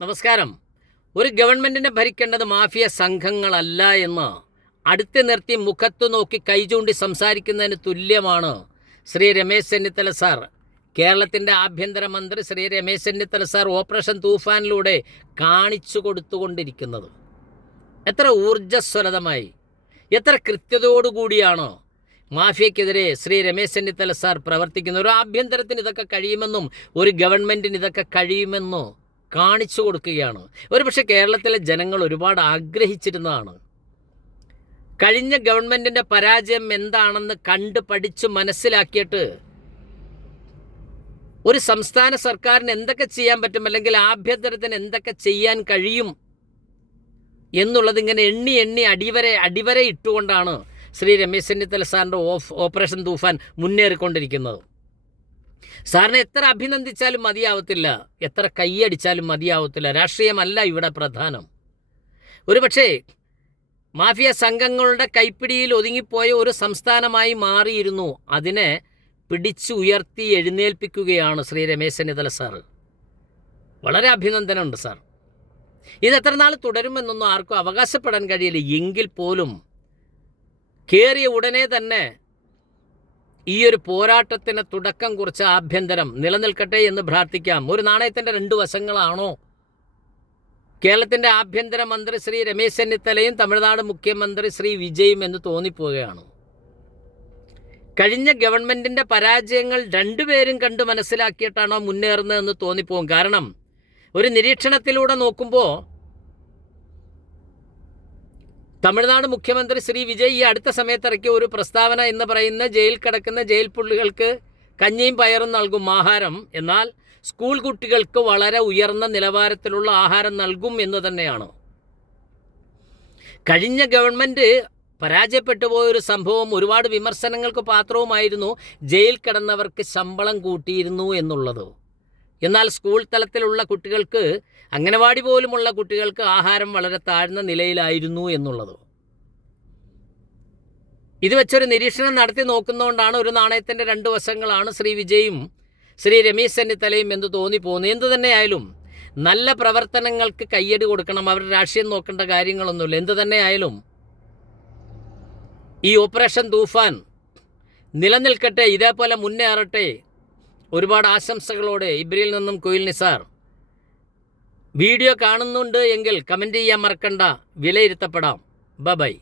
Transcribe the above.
നമസ്കാരം. ഒരു ഗവൺമെൻറ്റിനെ ഭരിക്കേണ്ടത് മാഫിയ സംഘങ്ങളല്ല എന്ന് അടുത്ത് നിർത്തി മുഖത്തു നോക്കി കൈചൂണ്ടി സംസാരിക്കുന്നതിന് തുല്യമാണ് ശ്രീ രമേശ് ചെന്നിത്തല സാർ. കേരളത്തിൻ്റെ ആഭ്യന്തരമന്ത്രി ശ്രീ രമേശ് ചെന്നിത്തല സാർ ഓപ്പറേഷൻ തൂഫാനിലൂടെ കാണിച്ചു കൊടുത്തുകൊണ്ടിരിക്കുന്നത്. എത്ര ഊർജ്ജസ്വലതമായി, എത്ര കൃത്യതയോടുകൂടിയാണ് മാഫിയക്കെതിരെ ശ്രീ രമേശ് ചെന്നിത്തല സാർ പ്രവർത്തിക്കുന്നത്. ഒരു ആഭ്യന്തരത്തിന് ഇതൊക്കെ കഴിയുമെന്നും ഒരു ഗവൺമെൻറ്റിന് ഇതൊക്കെ കഴിയുമെന്നും കാണിച്ചു കൊടുക്കുകയാണ്. ഒരുപക്ഷെ കേരളത്തിലെ ജനങ്ങൾ ഒരുപാട് ആഗ്രഹിച്ചിരുന്നതാണ്. കഴിഞ്ഞ ഗവൺമെൻറ്റിൻ്റെ പരാജയം എന്താണെന്ന് കണ്ട് പഠിച്ച് മനസ്സിലാക്കിയിട്ട് ഒരു സംസ്ഥാന സർക്കാരിന് എന്തൊക്കെ ചെയ്യാൻ പറ്റും, അല്ലെങ്കിൽ ആഭ്യന്തരത്തിന് എന്തൊക്കെ ചെയ്യാൻ കഴിയും എന്നുള്ളതിങ്ങനെ എണ്ണി എണ്ണി അടിവരെ ഇട്ടുകൊണ്ടാണ് ശ്രീ രമേശ് ചെന്നിത്തല സാറിൻ്റെ ഓപ്പറേഷൻ തൂഫാൻ മുന്നേറിക്കൊണ്ടിരിക്കുന്നത്. സാറിനെ എത്ര അഭിനന്ദിച്ചാലും മതിയാവത്തില്ല, എത്ര കൈയടിച്ചാലും മതിയാവത്തില്ല. രാഷ്ട്രീയമല്ല ഇവിടെ പ്രധാനം. ഒരുപക്ഷേ മാഫിയ സംഘങ്ങളുടെ കൈപ്പിടിയിൽ ഒതുങ്ങിപ്പോയ ഒരു സംസ്ഥാനമായി മാറിയിരുന്നു. അതിനെ പിടിച്ചു ഉയർത്തി എഴുന്നേൽപ്പിക്കുകയാണ് ശ്രീ രമേശ് ചെന്നിത്തല സാറ്. വളരെ അഭിനന്ദനമുണ്ട് സാർ. ഇത് എത്ര നാൾ തുടരുമെന്നൊന്നും ആർക്കും അവകാശപ്പെടാൻ കഴിയില്ല. എങ്കിൽ പോലും കയറിയ ഉടനെ തന്നെ ഈ ഒരു പോരാട്ടത്തിന് തുടക്കം കുറിച്ച ആഭ്യന്തരം നിലനിൽക്കട്ടെ എന്ന് പ്രാർത്ഥിക്കാം. ഒരു നാണയത്തിൻ്റെ രണ്ട് വശങ്ങളാണോ കേരളത്തിൻ്റെ ആഭ്യന്തരമന്ത്രി ശ്രീ രമേശ് ചെന്നിത്തലയും തമിഴ്നാട് മുഖ്യമന്ത്രി ശ്രീ വിജയും എന്ന് തോന്നിപ്പോവുകയാണ്. കഴിഞ്ഞ ഗവൺമെൻറ്റിൻ്റെ പരാജയങ്ങൾ രണ്ടുപേരും കണ്ട് മനസ്സിലാക്കിയിട്ടാണോ മുന്നേറുന്നതെന്ന് തോന്നിപ്പോകും. കാരണം ഒരു നിരീക്ഷണത്തിലൂടെ നോക്കുമ്പോൾ തമിഴ്നാട് മുഖ്യമന്ത്രി ശ്രീ വിജയ് ഈ അടുത്ത സമയത്ത് ഇറക്കിയ ഒരു പ്രസ്താവന എന്ന് പറയുന്ന ജയിൽ കിടക്കുന്ന ജയിൽ പുള്ളികൾക്ക് കഞ്ഞിയും പയറും നൽകും ആഹാരം, എന്നാൽ സ്കൂൾ കുട്ടികൾക്ക് വളരെ ഉയർന്ന നിലവാരത്തിലുള്ള ആഹാരം നൽകും എന്ന് തന്നെയാണ്. കഴിഞ്ഞ ഗവൺമെൻറ് പരാജയപ്പെട്ടു പോയൊരു സംഭവം, ഒരുപാട് വിമർശനങ്ങൾക്ക് പാത്രവുമായിരുന്നു, ജയിൽ കിടന്നവർക്ക് ശമ്പളം കൂട്ടിയിരുന്നു എന്നുള്ളത്. എന്നാൽ സ്കൂൾ തലത്തിലുള്ള കുട്ടികൾക്ക്, അംഗനവാടി പോലുമുള്ള കുട്ടികൾക്ക് ആഹാരം വളരെ താഴ്ന്ന നിലയിലായിരുന്നു എന്നുള്ളത്. ഇത് വെച്ചൊരു നിരീക്ഷണം നടത്തി നോക്കുന്നതുകൊണ്ടാണ് ഒരു നാണയത്തിൻ്റെ രണ്ട് വശങ്ങളാണ് ശ്രീ വിജയും ശ്രീ രമേശ് ചെന്നിത്തലയും എന്ന് തോന്നിപ്പോകുന്നു. എന്തു തന്നെയായാലും നല്ല പ്രവർത്തനങ്ങൾക്ക് കയ്യടി കൊടുക്കണം. അവരുടെ രാഷ്ട്രീയം നോക്കേണ്ട കാര്യങ്ങളൊന്നുമില്ല. എന്തു തന്നെയായാലും ഈ ഓപ്പറേഷൻ തൂഫാൻ നിലനിൽക്കട്ടെ, ഇതേപോലെ മുന്നേറട്ടെ. ഒരുപാട് ആശംസകളോടെ ഇബ്രിയിൽ നിന്നും കുയിൽ നിസാർ. വീഡിയോ കാണുന്നുണ്ട് എങ്കിൽ കമൻറ്റ് ചെയ്യാൻ മറക്കണ്ട, വിലയിരുത്തപ്പെടാം. ബൈ.